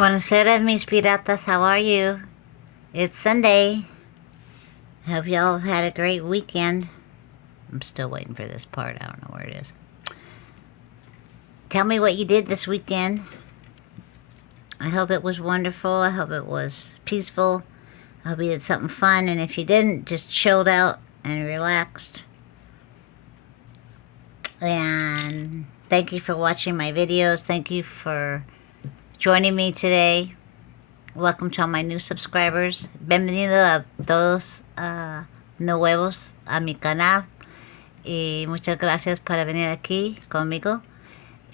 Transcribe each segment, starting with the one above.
Buonasera, mis piratas. How are you? It's Sunday. Hope y'all had a great weekend. I'm still waiting for this part. I don't know where it is. Tell me what you did this weekend. I hope it was wonderful. I hope it was peaceful. I hope you did something fun. And if you didn't, just chilled out and relaxed. And thank you for watching my videos. Thank you for joining me today. Welcome to all my new subscribers. Bienvenido a todos nuevos a mi canal. Y muchas gracias por venir aquí conmigo.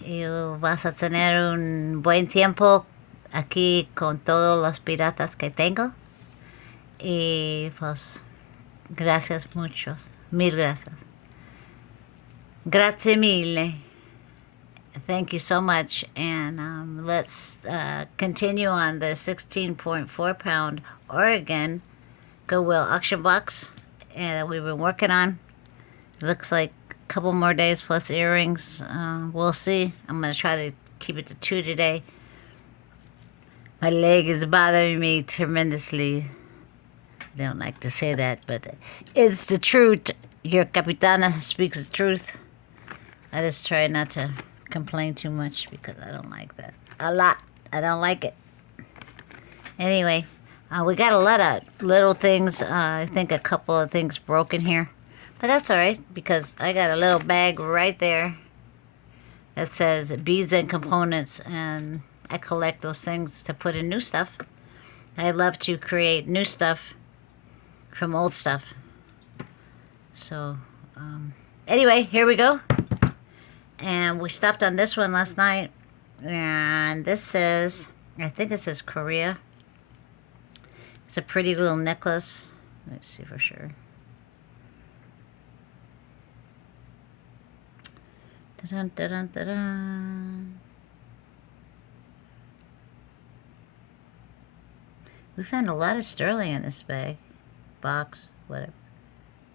Y vas a tener un buen tiempo aquí con todos los piratas que tengo. Y pues, gracias muchos. Mil gracias. Grazie mille. Thank you so much, and let's continue on the 16.4 pound Oregon Goodwill auction box that we've been working on. It looks like a couple more days plus earrings. We'll see. I'm going to try to keep it to 2 today. My leg is bothering me tremendously. I don't like to say that, but it's the truth. Your Capitana speaks the truth. I just try not to complain too much because I don't like that a lot. I don't like it. Anyway, we got a lot of little things. I think a couple of things broken here, but that's all right because I got a little bag right there that says beads and components, and I collect those things to put in new stuff. I love to create new stuff from old stuff. So anyway, here we go. And we stopped on this one last night. And this says, I think it says Korea. It's a pretty little necklace. Let's see for sure. Da-dun, da-dun, da-dun. We found a lot of sterling in this bag. Box, whatever.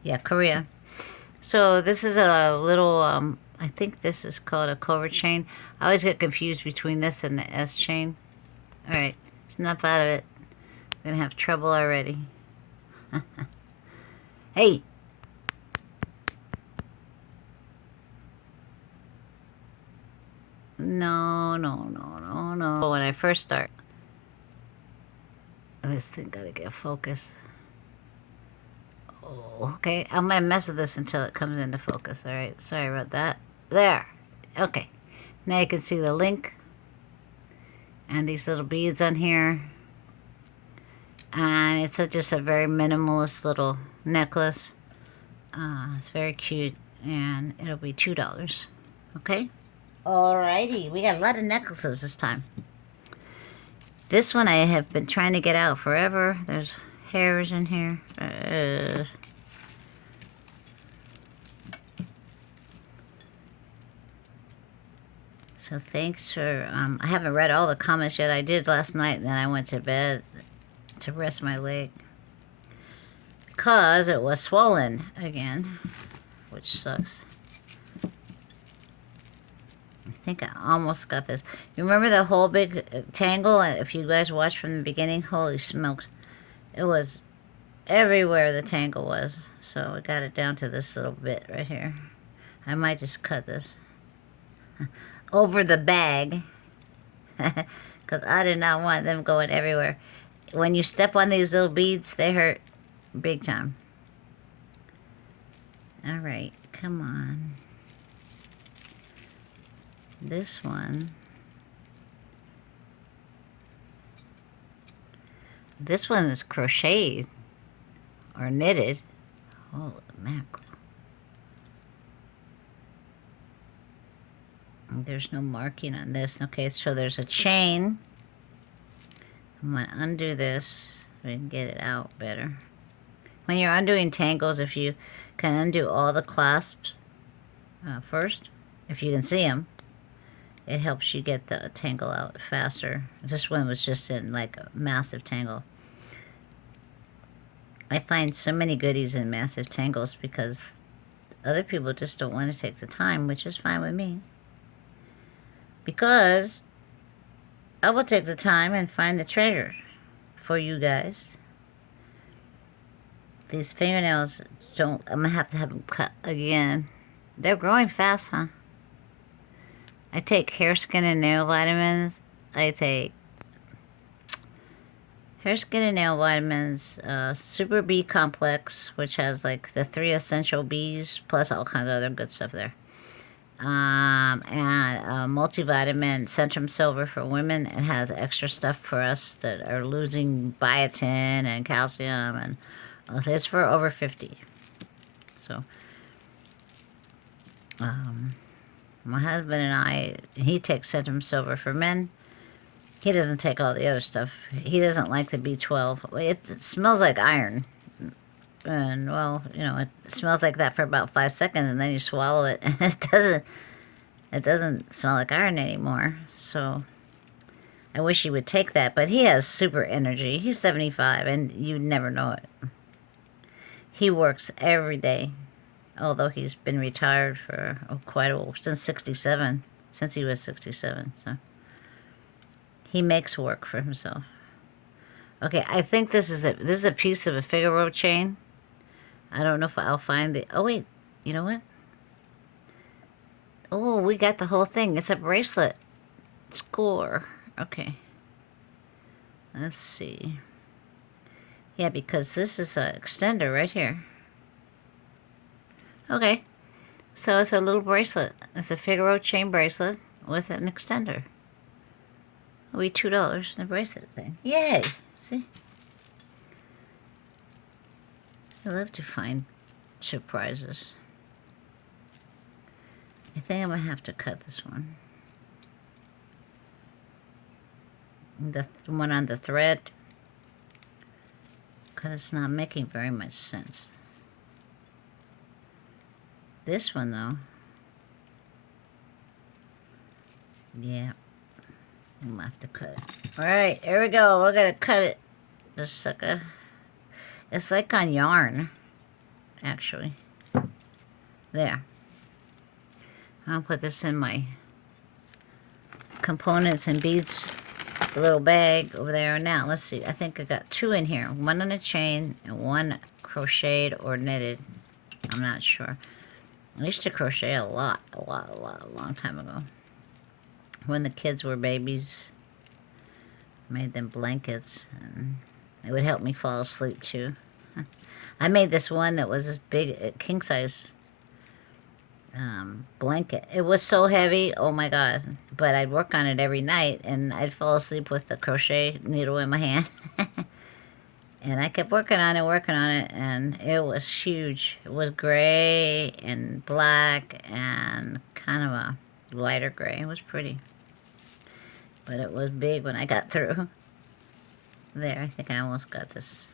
Yeah, Korea. So this is a little, I think this is called a covert chain. I always get confused between this and the S chain. Alright, snap out of it. I'm gonna have trouble already. Hey! No. When I first start. This thing gotta get focused. Oh, okay, I'm gonna mess with this until it comes into focus. Alright, sorry about that. There. Okay. Now you can see the link. And these little beads on here. And it's just a very minimalist little necklace. It's very cute. And it'll be $2. Okay? Alrighty. We got a lot of necklaces this time. This one I have been trying to get out forever. There's hairs in here. So thanks for, I haven't read all the comments yet. I did last night, and then I went to bed to rest my leg. Because it was swollen again, which sucks. I think I almost got this. You remember the whole big tangle? If you guys watched from the beginning, holy smokes. It was everywhere the tangle was. So we got it down to this little bit right here. I might just cut this over the bag because I do not want them going everywhere. When you step on these little beads, they hurt big time. Alright, come on. This one. This one is crocheted or knitted. Holy mackerel. There's no marking on this. Okay, so there's a chain. I'm going to undo this so we can get it out better. When you're undoing tangles, if you can undo all the clasps first, if you can see them, it helps you get the tangle out faster. This one was just in like a massive tangle. I find so many goodies in massive tangles because other people just don't want to take the time, which is fine with me. Because I will take the time and find the treasure for you guys. These fingernails don't... I'm going to have them cut again. They're growing fast, huh? I take hair, skin, and nail vitamins. I take hair, skin, and nail vitamins, Super B Complex, which has like the 3 essential Bs, plus all kinds of other good stuff there. And multivitamin Centrum Silver for women. It has extra stuff for us that are losing biotin and calcium, and it's for over 50. So, my husband and I, he takes Centrum Silver for men. He doesn't take all the other stuff. He doesn't like the B12. It smells like iron. And, well, you know, it smells like that for about 5 seconds, and then you swallow it, and it doesn't smell like iron anymore. So, I wish he would take that. But he has super energy. He's 75, and you never know it. He works every day, although he's been retired for quite a while, since 67, since he was 67, so... He makes work for himself. Okay, I think this is a piece of a Figaro chain. I don't know if I'll find the... Oh, wait. You know what? Oh, we got the whole thing. It's a bracelet. Score. Okay. Let's see. Yeah, because this is an extender right here. Okay. So it's a little bracelet. It's a Figaro chain bracelet with an extender. It'll be $2 in a bracelet thing. Yay! See? I love to find surprises. I think I'm going to have to cut this one. The one on the thread. Because it's not making very much sense. This one, though. Yeah. I'm gonna have to cut it. Alright, here we go. We're gonna cut it. This sucker. It's like on yarn, actually. There. I'll put this in my components and beads little bag over there. Now, let's see. I think I got 2 in here. 1 on a chain and 1 crocheted or knitted. I'm not sure. I used to crochet a lot, a long time ago. When the kids were babies, made them blankets, and it would help me fall asleep too. I made this one that was this big, king size blanket. It was so heavy, oh my god, but I'd work on it every night, and I'd fall asleep with the crochet needle in my hand. And I kept working on it, and it was huge. It was gray and black and kind of a lighter gray. It was pretty. But it was big when I got through. There, I think I almost got this.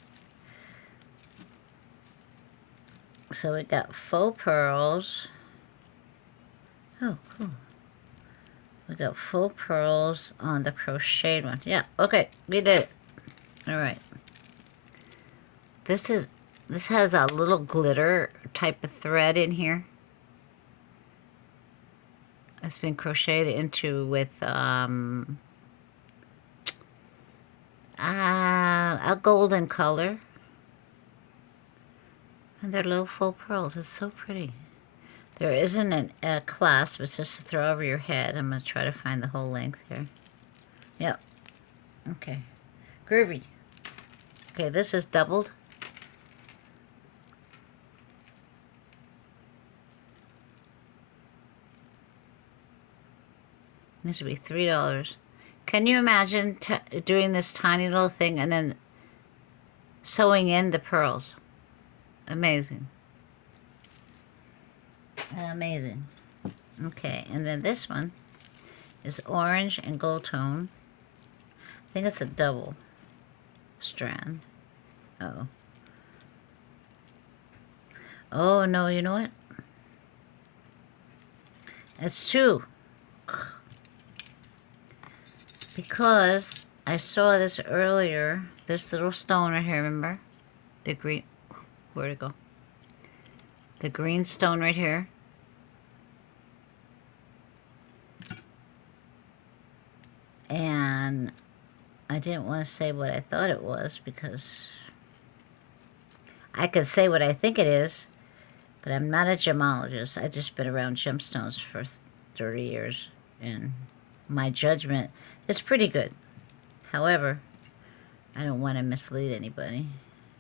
So we got faux pearls. Oh, cool. We got faux pearls on the crocheted one. Yeah, okay, we did it. Alright. This has a little glitter type of thread in here. It's been crocheted into with a golden color. And they're little faux pearls. It's so pretty. There isn't a clasp. It's just to throw over your head. I'm going to try to find the whole length here. Yep. Okay. Groovy. Okay, this is doubled. This would be $3. Can you imagine doing this tiny little thing and then sewing in the pearls? Amazing. Amazing. Okay, and then this one is orange and gold tone. I think it's a double strand. Uh-oh. Oh, no, you know what? It's 2. Because I saw this earlier, this little stone right here, remember? The green, where'd it go? The green stone right here. And I didn't want to say what I thought it was because I could say what I think it is, but I'm not a gemologist. I've just been around gemstones for 30 years, and my judgment is pretty good. However, I don't want to mislead anybody.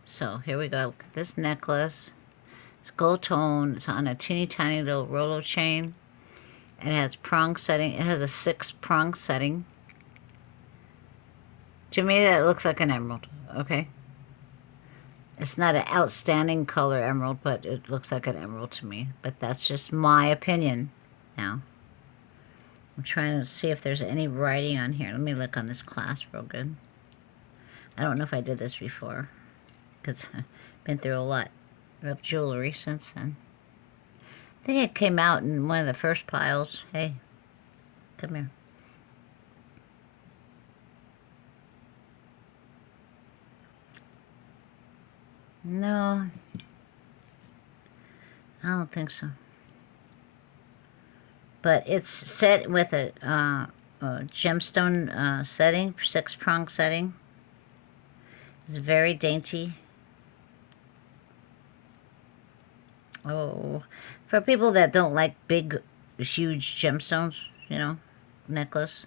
So here we go. This necklace, it's gold tone. It's on a teeny tiny little Rolo chain. It has prong setting. It has a 6-prong setting. To me, that looks like an emerald, okay? It's not an outstanding color emerald, but it looks like an emerald to me. But that's just my opinion now. I'm trying to see if there's any writing on here. Let me look on this clasp real good. I don't know if I did this before, because I've been through a lot of jewelry since then. I think it came out in one of the first piles. Hey, come here. No, I don't think so. But it's set with a gemstone setting, 6-prong setting. It's very dainty. Oh, for people that don't like big, huge gemstones, you know, necklace.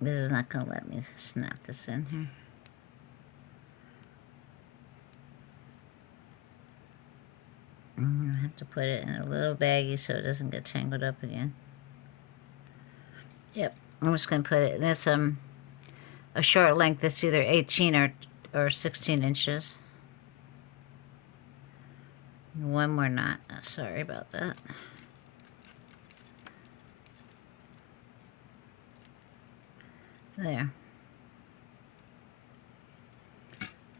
This is not going to let me snap this in here. I have to put it in a little baggie so it doesn't get tangled up again. Yep, I'm just going to put it, that's a short length. That's either 18 or 16 inches. One more knot. Sorry about that. There.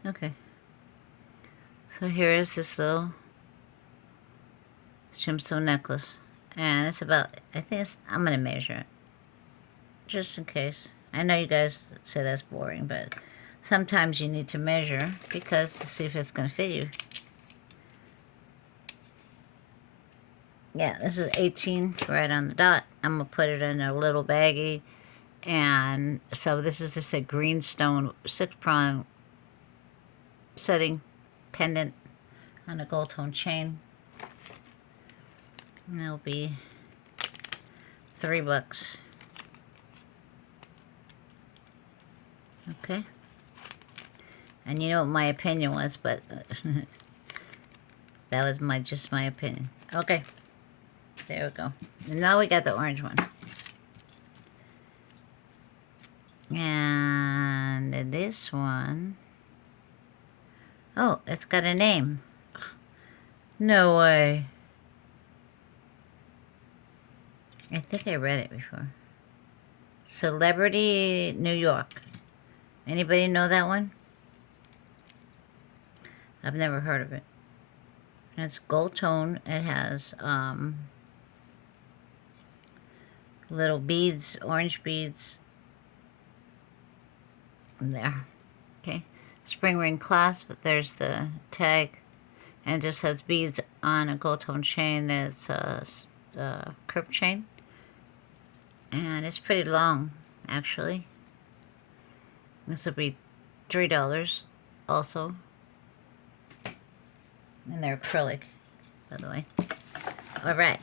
Okay. So here is this little gemstone necklace. And it's about, I think it's, I'm going to measure it. Just in case. I know you guys say that's boring, but sometimes you need to measure because to see if it's going to fit you. Yeah, this is 18 right on the dot. I'm going to put it in a little baggie. And so this is just a green stone 6-prong setting pendant on a gold tone chain. And that'll be $3. Okay. And you know what my opinion was, but that was just my opinion. Okay. There we go. And now we got the orange one. And this one, oh, it's got a name. No way. I think I read it before. Celebrity New York. Anybody know that one? I've never heard of it. And it's gold tone. It has little beads, orange beads. There. Okay. Spring ring clasp, but there's the tag. And it just has beads on a gold tone chain. It's a curved chain. And it's pretty long, actually. This will be $3 also. And they're acrylic, by the way. All right.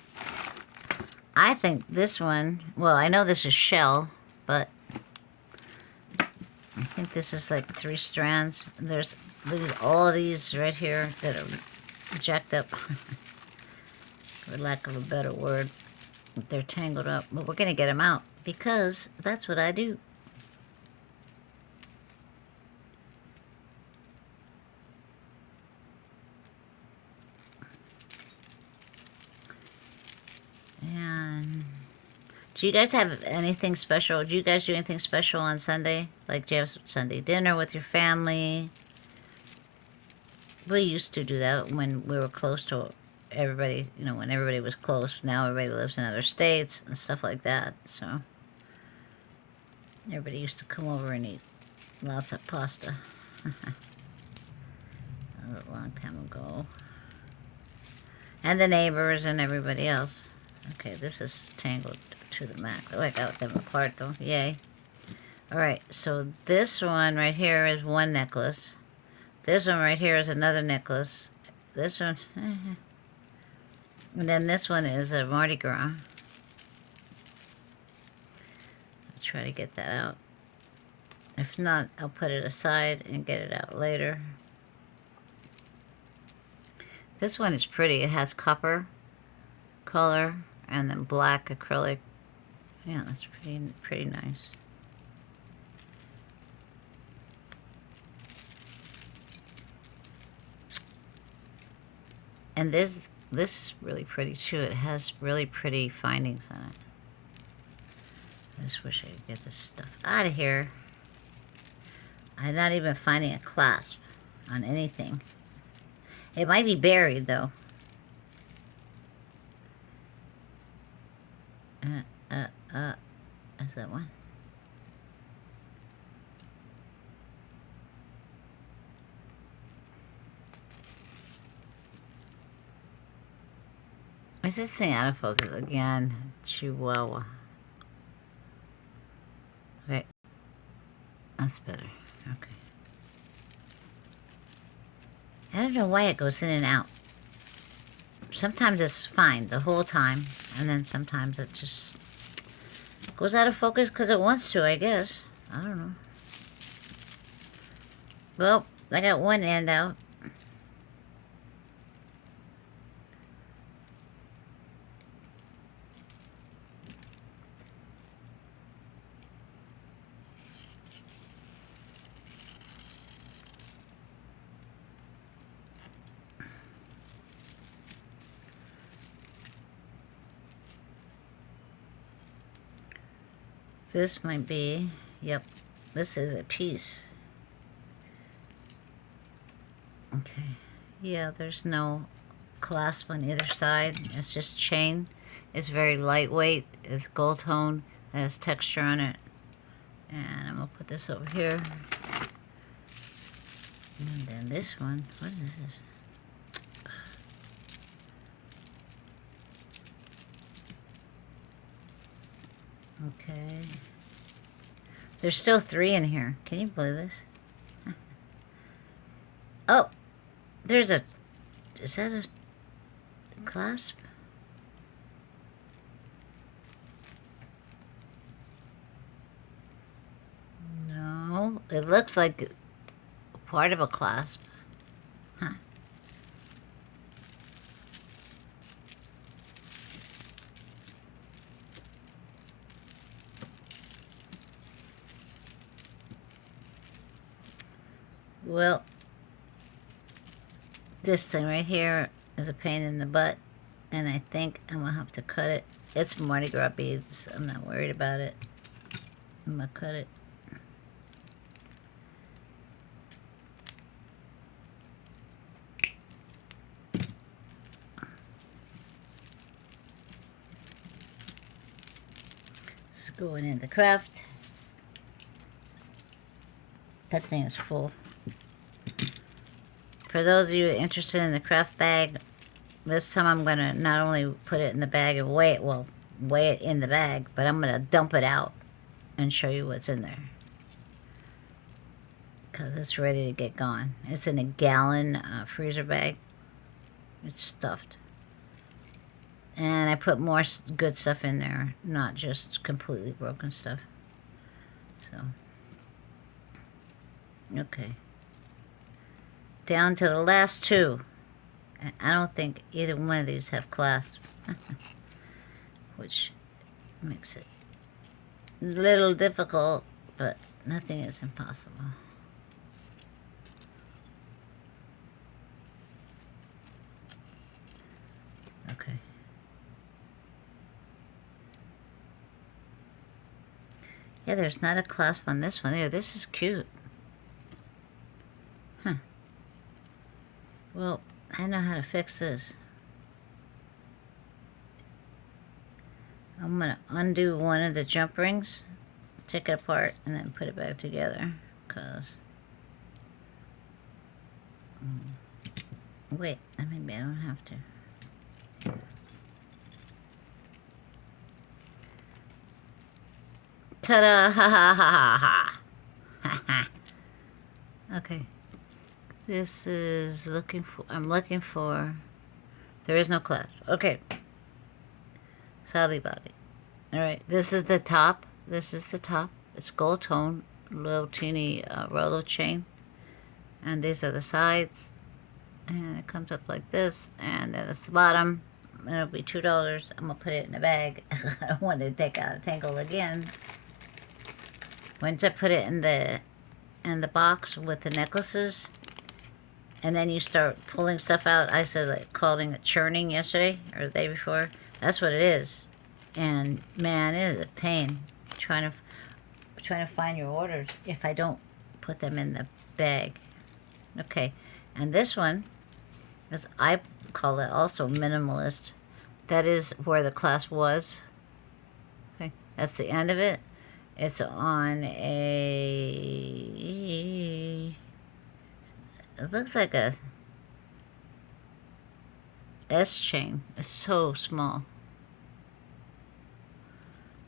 I think this one, well, I know this is shell, but I think this is like 3 strands. There's all these right here that are jacked up, for lack of a better word. They're tangled up, but we're going to get them out because that's what I do. And do you guys have anything special? Do you guys do anything special on Sunday? Like, do you have Sunday dinner with your family? We used to do that when we were close to everybody, you know, when everybody was close. Now everybody lives in other states and stuff like that, so everybody used to come over and eat lots of pasta. A long time ago. And the neighbors and everybody else. Okay, this is tangled to the max. Oh, I got them apart though. Yay. Alright, so this one right here is one necklace. This one right here is another necklace. This one... and then this one is a Mardi Gras. I'll try to get that out. If not, I'll put it aside and get it out later. This one is pretty. It has copper color and then black acrylic. Yeah, that's pretty nice. And this is really pretty too. It has really pretty findings on it. I just wish I could get this stuff out of here. I'm not even finding a clasp on anything. It might be buried though. Is that one? Is this thing out of focus again? Chihuahua. Okay. That's better. Okay. I don't know why it goes in and out. Sometimes it's fine the whole time, and then sometimes it just goes out of focus because it wants to, I guess. I don't know. Well, I got one end out. This might be, yep, this is a piece. Okay, yeah, there's no clasp on either side. It's just chain. It's very lightweight. It's gold tone. It has texture on it. And I'm going to put this over here. And then this one, what is this? Okay. There's still 3 in here. Can you believe this? Oh, there's a... Is that a clasp? No, it looks like part of a clasp. Huh. Well, this thing right here is a pain in the butt, and I think I'm gonna have to cut it. It's Mardi Gras beads. I'm not worried about it. I'm gonna cut it. It's going in the craft. That thing is full. For those of you interested in the craft bag, this time I'm going to not only put it in the bag and weigh it in the bag, but I'm going to dump it out and show you what's in there. Because it's ready to get gone. It's in a gallon freezer bag. It's stuffed. And I put more good stuff in there, not just completely broken stuff. So, okay. Down to the last 2. I don't think either one of these have clasps, which makes it a little difficult, but nothing is impossible. Okay. Yeah, there's not a clasp on this one either. This is cute. Huh. Well, I know how to fix this. I'm going to undo one of the jump rings, take it apart, and then put it back together. Because... wait, maybe I don't have to. Ta-da! Ha ha ha ha ha! Ha. Okay. This is looking for... I'm looking for... There is no clasp. Okay. Sally body. Alright, this is the top. This is the top. It's gold tone. Little teeny Rolo chain. And these are the sides. And it comes up like this. And then it's the bottom. And it'll be $2. I'm going to put it in a bag. I don't want to take out a tangle again. Once I put it in the box with the necklaces, and then you start pulling stuff out. I said, like, calling it churning yesterday or the day before. That's what it is. And man, it is a pain trying to find your orders if I don't put them in the bag. Okay, and this one, as I call it, also minimalist. That is where the clasp was. Okay, that's the end of it. It's on a... It looks like a S chain. It's so small.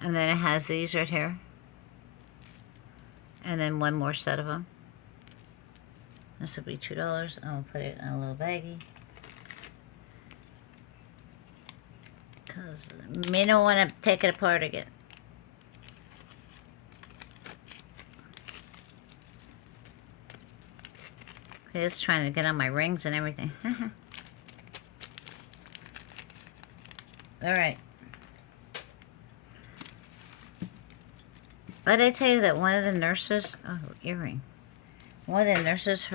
And then it has these right here. And then one more set of them. This will be $2. I'm going to put it in a little baggie. Because me don't want to take it apart again. Okay, it's trying to get on my rings and everything. Alright. But I tell you that one of the nurses... Oh, earring. One of the nurses,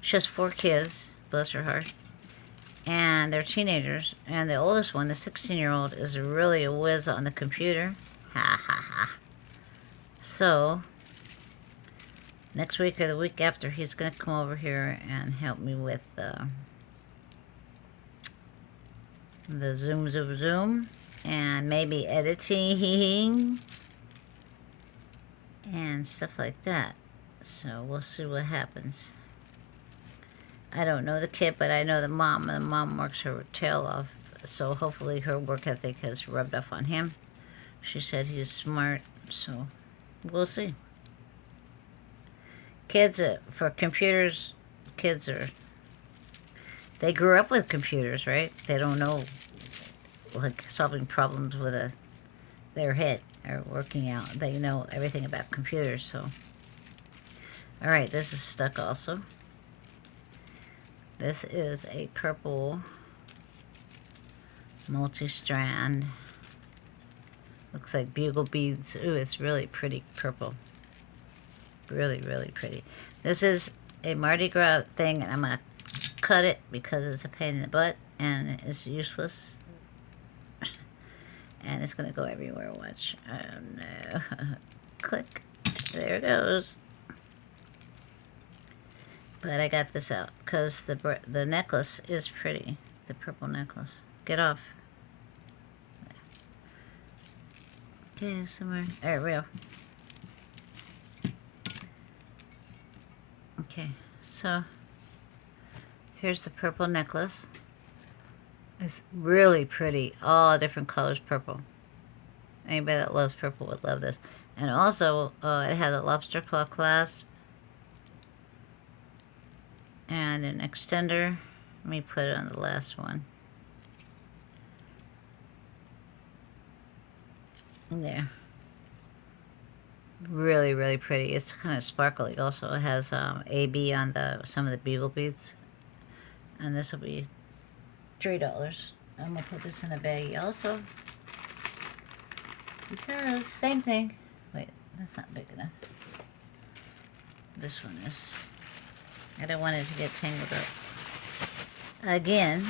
she has 4 kids, bless her heart. And they're teenagers. And the oldest one, the 16-year-old, is really a whiz on the computer. Ha ha ha. So, next week or the week after, he's going to come over here and help me with the Zoom. And maybe editing. And stuff like that. So, we'll see what happens. I don't know the kid, but I know the mom. And the mom works her tail off. So, hopefully her work ethic has rubbed off on him. She said he's smart. So, we'll see. Kids, for computers, kids are... They grew up with computers, right? They don't know, like, solving problems with their head or working out. They know everything about computers, so... Alright, this is stuck also. This is a purple multi-strand. Looks like bugle beads. Ooh, it's really pretty purple. Really, really pretty. This is a Mardi Gras thing, and I'm going to cut it because it's a pain in the butt, and it's useless. And it's going to go everywhere. Watch. Oh, no. Click. There it goes. But I got this out because the necklace is pretty. The purple necklace. Get off. Okay, somewhere. There we go. Okay, so here's the purple necklace. It's really pretty. All different colors purple. Anybody that loves purple would love this. And also, it has a lobster claw clasp. And an extender. Let me put it on the last one. There. Really, really pretty. It's kind of sparkly also. It has AB on some of the bugle beads. And this will be $3. I'm going to put this in a baggie also. Because, same thing. Wait, that's not big enough. This one is. I don't want it to get tangled up. Again.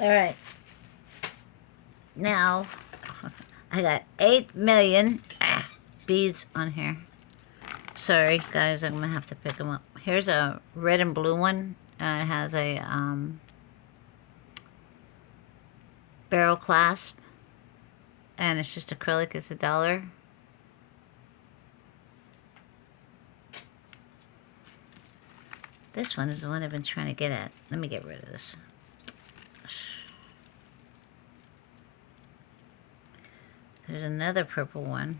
Alright. Now, I got 8 million beads on here. Sorry, guys, I'm going to have to pick them up. Here's a red and blue one. It has a barrel clasp. And it's just acrylic. It's $1. This one is the one I've been trying to get at. Let me get rid of this. There's another purple one.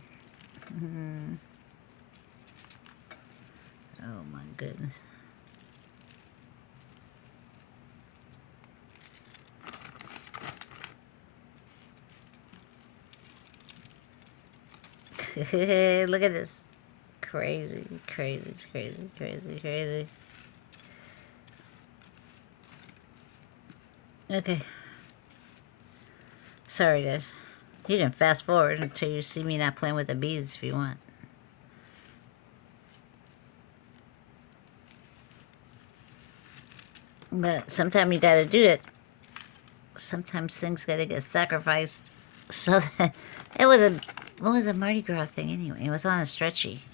Oh my goodness. Look at this. Crazy, crazy, crazy, crazy, crazy. Okay. Sorry, guys. You can fast forward until you see me not playing with the beads if you want. But sometimes you gotta do it. Sometimes things gotta get sacrificed. So that, it was a, what was a Mardi Gras thing anyway? It was on a stretchy.